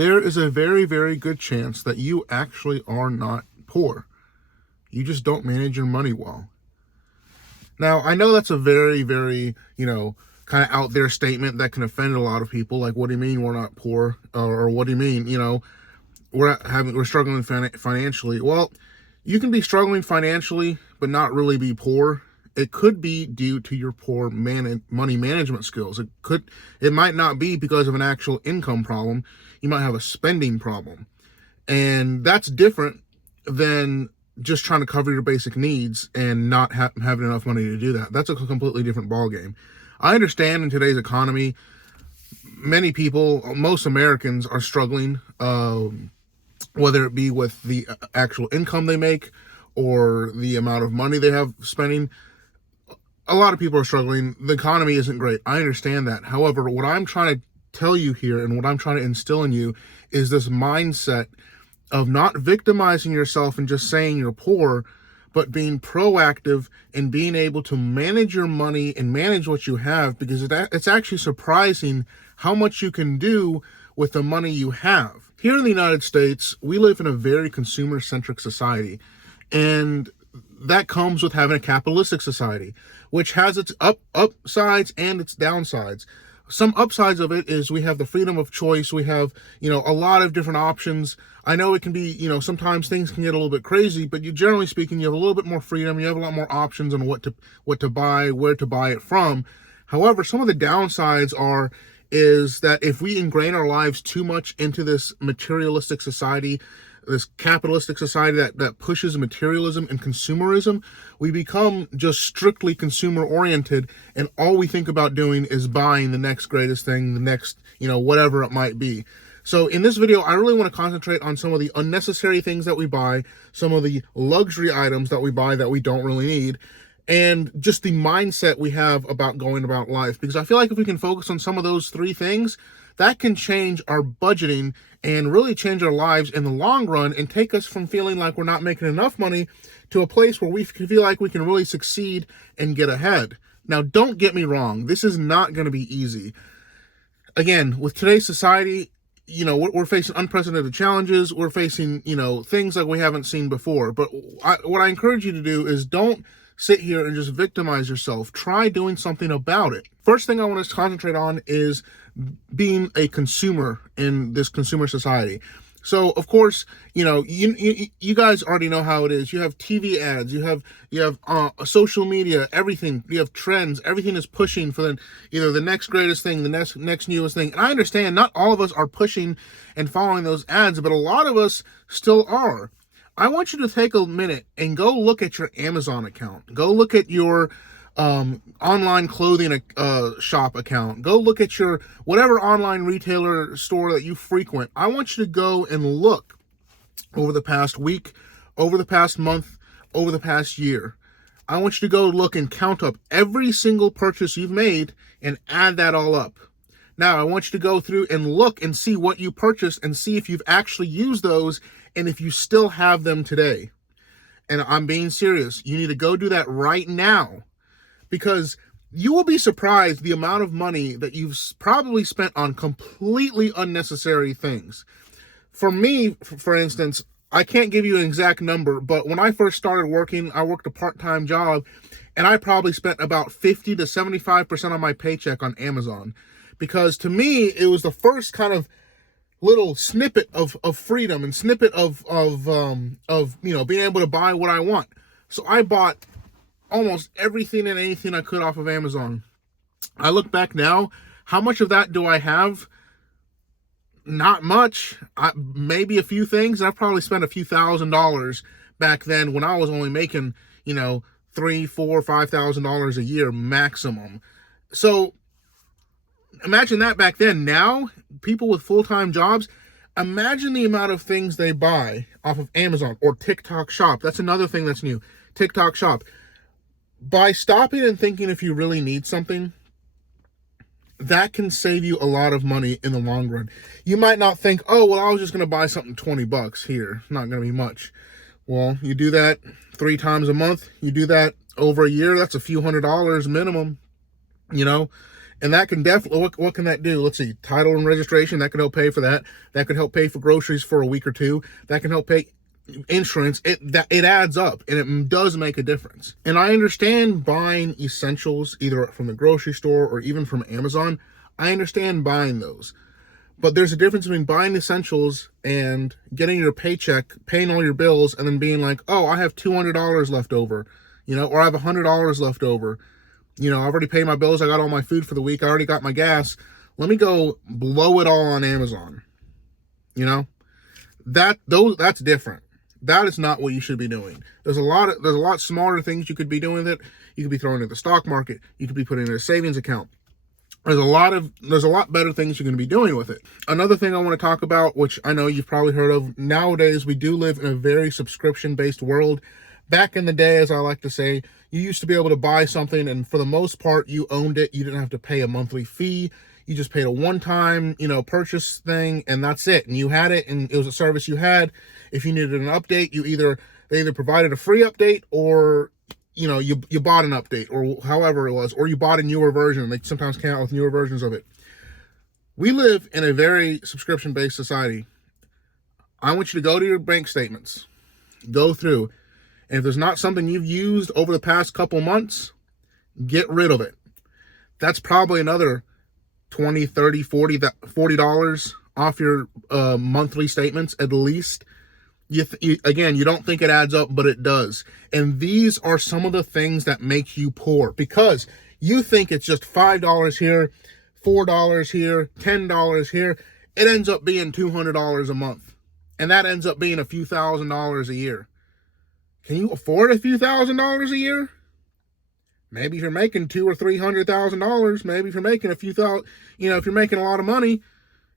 there is a very, very good chance that you actually are not poor. You just don't manage your money well. Now, I know that's a very, very, kind of out there statement that can offend a lot of people. Like, what do you mean we're not poor? Or what do you mean, we're struggling financially? Well, you can be struggling financially, but not really be poor. It could be due to your poor money management skills. It might not be because of an actual income problem. You might have a spending problem. And that's different than just trying to cover your basic needs and not having enough money to do that. That's a completely different ballgame. I understand in today's economy, many people, most Americans are struggling, whether it be with the actual income they make or the amount of money they have spending. A lot of people are struggling. The economy isn't great. I understand that. However, what I'm trying to tell you here and what I'm trying to instill in you is this mindset of not victimizing yourself and just saying you're poor, but being proactive and being able to manage your money and manage what you have, because it's actually surprising how much you can do with the money you have. Here in the United States, we live in a very consumer-centric society, and that comes with having a capitalistic society, which has its upsides and its downsides. Some upsides of it is we have the freedom of choice. We have, a lot of different options. I know it can be, sometimes things can get a little bit crazy, but generally speaking, you have a little bit more freedom. You have a lot more options on what to buy, where to buy it from. However, some of the downsides is that if we ingrain our lives too much into this materialistic society, this capitalistic society that pushes materialism and consumerism, we become just strictly consumer oriented, and all we think about doing is buying the next greatest thing, the next, whatever it might be. So in this video, I really want to concentrate on some of the unnecessary things that we buy, some of the luxury items that we buy that we don't really need, and just the mindset we have about going about life. Because I feel like if we can focus on some of those three things, that can change our budgeting and really change our lives in the long run and take us from feeling like we're not making enough money to a place where we feel like we can really succeed and get ahead. Now, don't get me wrong. This is not going to be easy. Again, with today's society, we're facing unprecedented challenges. We're facing, things like we haven't seen before. But what I encourage you to do is don't sit here and just victimize yourself. Try doing something about it. First thing I want to concentrate on is being a consumer in this consumer society. So, of course, you guys already know how it is. You have TV ads, you have social media, everything. You have trends. Everything is pushing for either the next greatest thing, the next newest thing. And I understand not all of us are pushing and following those ads, but a lot of us still are. I want you to take a minute and go look at your Amazon account. Go look at your online clothing shop account. Go look at your whatever online retailer store that you frequent. I want you to go and look over the past week, over the past month, over the past year. I want you to go look and count up every single purchase you've made and add that all up. Now, I want you to go through and look and see what you purchased and see if you've actually used those and if you still have them today. And I'm being serious. You need to go do that right now, because you will be surprised the amount of money that you've probably spent on completely unnecessary things. For me, for instance, I can't give you an exact number, but when I first started working, I worked a part-time job, and I probably spent about 50 to 75% of my paycheck on Amazon, because to me, it was the first kind of little snippet of freedom and snippet of being able to buy what I want. So I bought almost everything and anything I could off of Amazon. I look back now, how much of that do I have? Not much. Maybe a few things. I probably spent a few $1,000s back then when I was only making, $3,000, $4,000, $5,000 a year maximum. So imagine that back then. Now, people with full-time jobs, imagine the amount of things they buy off of Amazon or TikTok Shop. That's another thing that's new. TikTok Shop. By stopping and thinking if you really need something, that can save you a lot of money in the long run. You might not think, oh, well, I was just going to buy something $20 here. Not going to be much. Well, you do that 3 times a month. You do that over a year. That's a few $100s minimum, And that can definitely, what can that do? Let's see, title and registration, that can help pay for that. That could help pay for groceries for a week or two. That can help pay insurance. It adds up, and it does make a difference. And I understand buying essentials either from the grocery store or even from Amazon. I understand buying those. But there's a difference between buying essentials and getting your paycheck, paying all your bills, and then being like, oh, I have $200 left over, or I have $100 left over. I've already paid my bills. I got all my food for the week. I already got my gas. Let me go blow it all on Amazon. That's different. That is not what you should be doing. There's a lot smarter things you could be doing with it. You could be throwing it in the stock market. You could be putting it in a savings account. There's a lot better things you're going to be doing with it. Another thing I want to talk about, which I know you've probably heard of, nowadays we do live in a very subscription-based world. Back in the day, as I like to say, you used to be able to buy something and for the most part you owned it. You didn't have to pay a monthly fee. You just paid a one-time, purchase thing, and that's it. And you had it, and it was a service you had. If you needed an update, they either provided a free update, or you bought an update, or however it was, or you bought a newer version. They sometimes came out with newer versions of it. We live in a very subscription-based society. I want you to go to your bank statements, go through, and if there's not something you've used over the past couple months, get rid of it. That's probably another $20, $30, $40 off your monthly statements at least. Again, you don't think it adds up, but it does. And these are some of the things that make you poor, because you think it's just $5 here, $4 here, $10 here. It ends up being $200 a month. And that ends up being a few $1,000s a year. Can you afford a few $1,000s a year? Maybe if you're making $200,000 or $300,000, maybe if you're making a few thousand, if you're making a lot of money,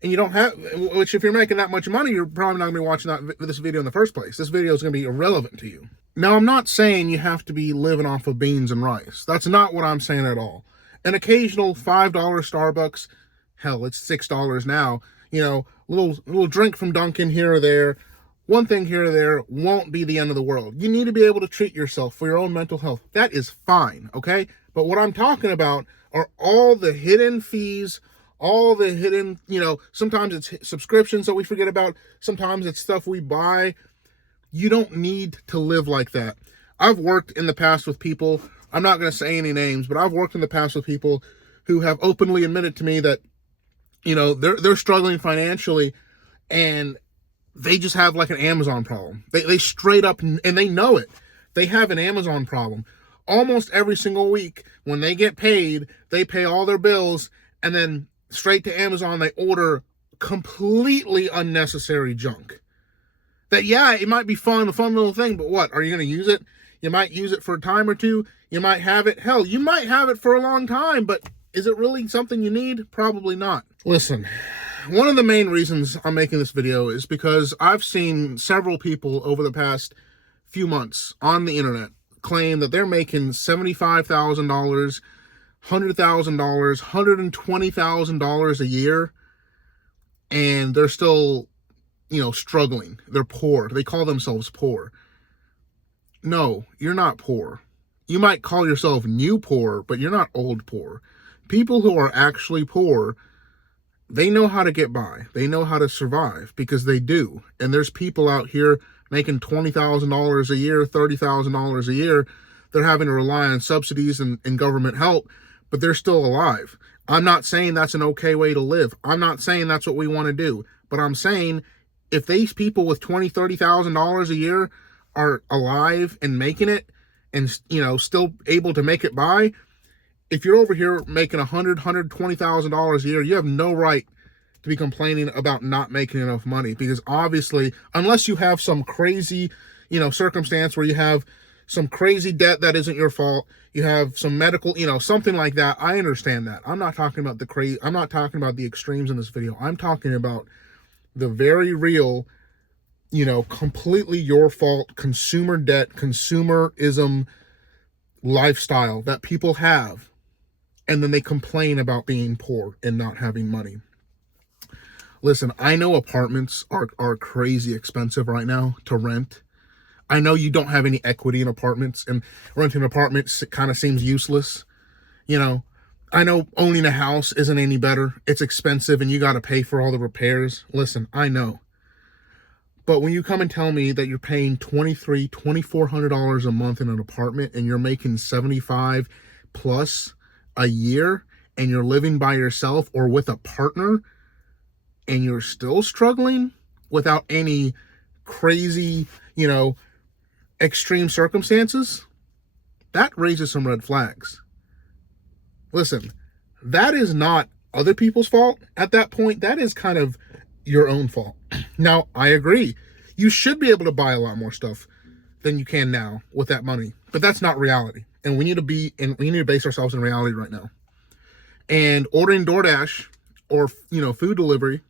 and you don't have, which if you're making that much money, you're probably not going to be watching this video in the first place. This video is going to be irrelevant to you. Now, I'm not saying you have to be living off of beans and rice. That's not what I'm saying at all. An occasional $5 Starbucks, hell, it's $6 now, little drink from Dunkin' here or there, one thing here or there won't be the end of the world. You need to be able to treat yourself for your own mental health. That is fine, okay? But what I'm talking about are all the hidden fees, all the hidden, sometimes it's subscriptions that we forget about. Sometimes it's stuff we buy. You don't need to live like that. I've worked in the past with people, I'm not going to say any names, but I've worked in the past with people who have openly admitted to me that, they're struggling financially, and they just have like an Amazon problem. They straight up, and they know it. They have an Amazon problem. Almost every single week when they get paid, they pay all their bills, and then straight to Amazon, they order completely unnecessary junk. That, yeah, it might be fun, a fun little thing, but what? Are you going to use it? You might use it for a time or two. You might have it. Hell, you might have it for a long time, but is it really something you need? Probably not. Listen, one of the main reasons I'm making this video is because I've seen several people over the past few months on the internet claim that they're making $75,000, $100,000, $120,000 a year, and they're still, struggling. They're poor. They call themselves poor. No, you're not poor. You might call yourself new poor, but you're not old poor. People who are actually poor, they know how to get by. They know how to survive, because they do. And there's people out here making $20,000 a year, $30,000 a year. They're having to rely on subsidies and government help, but they're still alive. I'm not saying that's an okay way to live. I'm not saying that's what we want to do. But I'm saying if these people with $20,000, $30,000 a year are alive and making it, and still able to make it by, if you're over here making $100,000, $120,000 a year, you have no right to be complaining about not making enough money. Because obviously, unless you have some crazy, circumstance where you have some crazy debt that isn't your fault, you have some medical, something like that, I understand that. I'm not talking about I'm not talking about the extremes in this video. I'm talking about the very real, completely your fault consumer debt, consumerism lifestyle that people have, and then they complain about being poor and not having money. Listen, I know apartments are crazy expensive right now to rent. I know you don't have any equity in apartments, and renting an apartment kind of seems useless. I know owning a house isn't any better. It's expensive and you got to pay for all the repairs. Listen, I know. But when you come and tell me that you're paying $2,400 a month in an apartment and you're making 75 plus a year and you're living by yourself or with a partner and you're still struggling without any crazy, extreme circumstances, that raises some red flags. Listen, that is not other people's fault at that point. That is kind of your own fault. Now, I agree. You should be able to buy a lot more stuff than you can now with that money, but that's not reality. And we need to base ourselves in reality right now. And ordering DoorDash or, food delivery.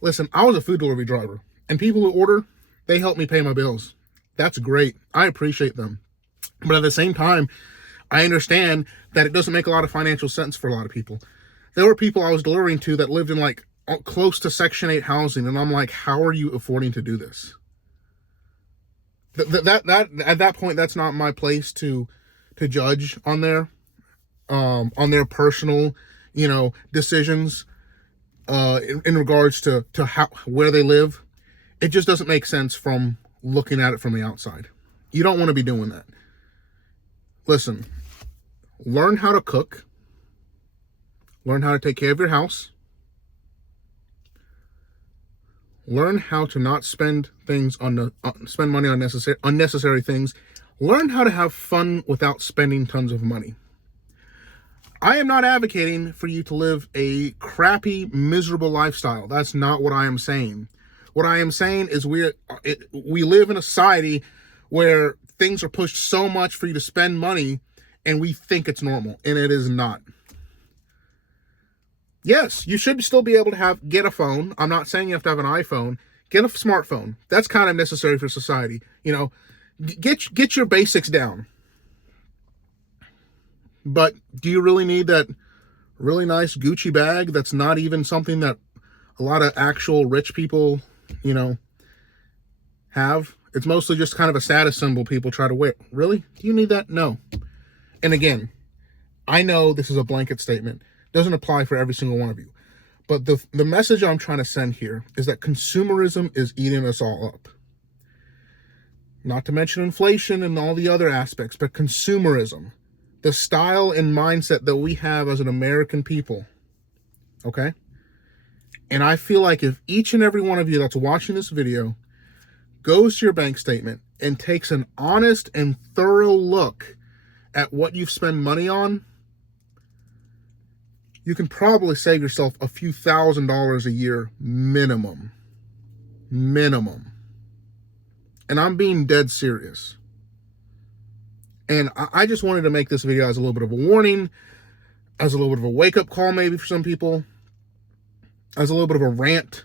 Listen, I was a food delivery driver, and people who order, they help me pay my bills. That's great. I appreciate them. But at the same time, I understand that it doesn't make a lot of financial sense for a lot of people. There were people I was delivering to that lived in like close to Section 8 housing, and I'm like, how are you affording to do this? That at that point, that's not my place to judge on their personal, decisions in regards to where they live. It just doesn't make sense from looking at it from the outside. You don't want to be doing that. Listen, learn how to cook. Learn how to take care of your house. Learn how to not spend spend money on unnecessary things. Learn how to have fun without spending tons of money. I am not advocating for you to live a crappy, miserable lifestyle. That's not what I am saying. What I am saying is we live in a society where things are pushed so much for you to spend money, and we think it's normal, and it is not. Yes, you should still be able to get a phone. I'm not saying you have to have an iPhone. Get a smartphone. That's kind of necessary for society. Get your basics down. But do you really need that really nice Gucci bag that's not even something that a lot of actual rich people, have? It's mostly just kind of a status symbol people try to wear. Really? Do you need that? No. And again, I know this is a blanket statement. Doesn't apply for every single one of you. But the message I'm trying to send here is that consumerism is eating us all up. Not to mention inflation and all the other aspects, but consumerism. The style and mindset that we have as an American people. Okay? And I feel like if each and every one of you that's watching this video goes to your bank statement and takes an honest and thorough look at what you've spent money on, you can probably save yourself a few $1,000s a year minimum. Minimum. And I'm being dead serious. And I just wanted to make this video as a little bit of a warning, as a little bit of a wake-up call maybe for some people, as a little bit of a rant,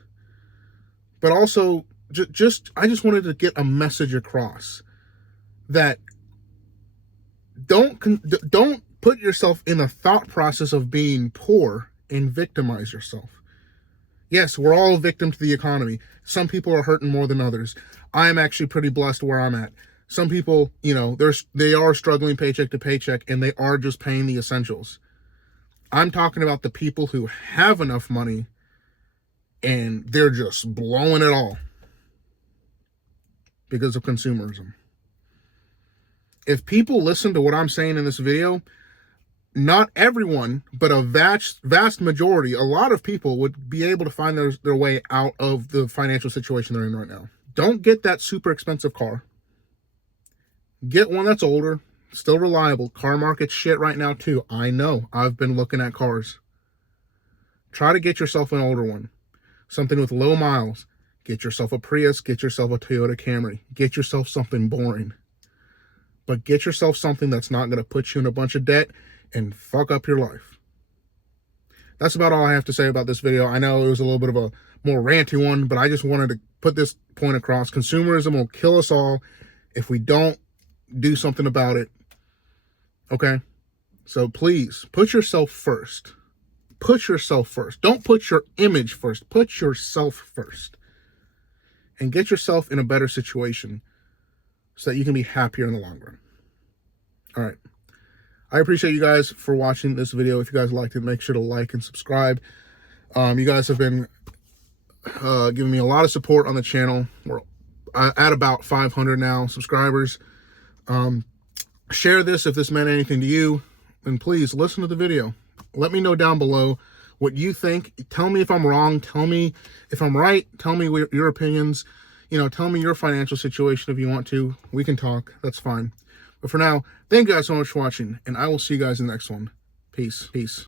but also I just wanted to get a message across that don't put yourself in the thought process of being poor and victimize yourself. Yes, we're all a victim to the economy. Some people are hurting more than others. I am actually pretty blessed where I'm at. Some people, they are struggling paycheck to paycheck and they are just paying the essentials. I'm talking about the people who have enough money and they're just blowing it all because of consumerism. If people listen to what I'm saying in this video, not everyone, but a vast majority, a lot of people would be able to find their way out of the financial situation they're in right now. Don't get that super expensive car. Get one that's older, still reliable. Car market's shit right now too. I know. I've been looking at cars. Try to get yourself an older one. Something with low miles. Get yourself a Prius. Get yourself a Toyota Camry. Get yourself something boring. But get yourself something that's not going to put you in a bunch of debt and fuck up your life. That's about all I have to say about this video. I know it was a little bit of a more ranty one, but I just wanted to put this point across. Consumerism will kill us all if we don't do something about it. Okay? So please, put yourself first. Put yourself first. Don't put your image first. Put yourself first. And get yourself in a better situation so that you can be happier in the long run. All right. I appreciate you guys for watching this video. If you guys liked it, make sure to like and subscribe. You guys have been giving me a lot of support on the channel. We're at about 500 now subscribers. Share this if this meant anything to you, and please listen to the video. Let me know down below what you think. Tell me if I'm wrong. Tell me if I'm right. Tell me your opinions. You know, tell me your financial situation if you want to. We can talk. That's fine. But for now, thank you guys so much for watching, and I will see you guys in the next one. Peace. Peace.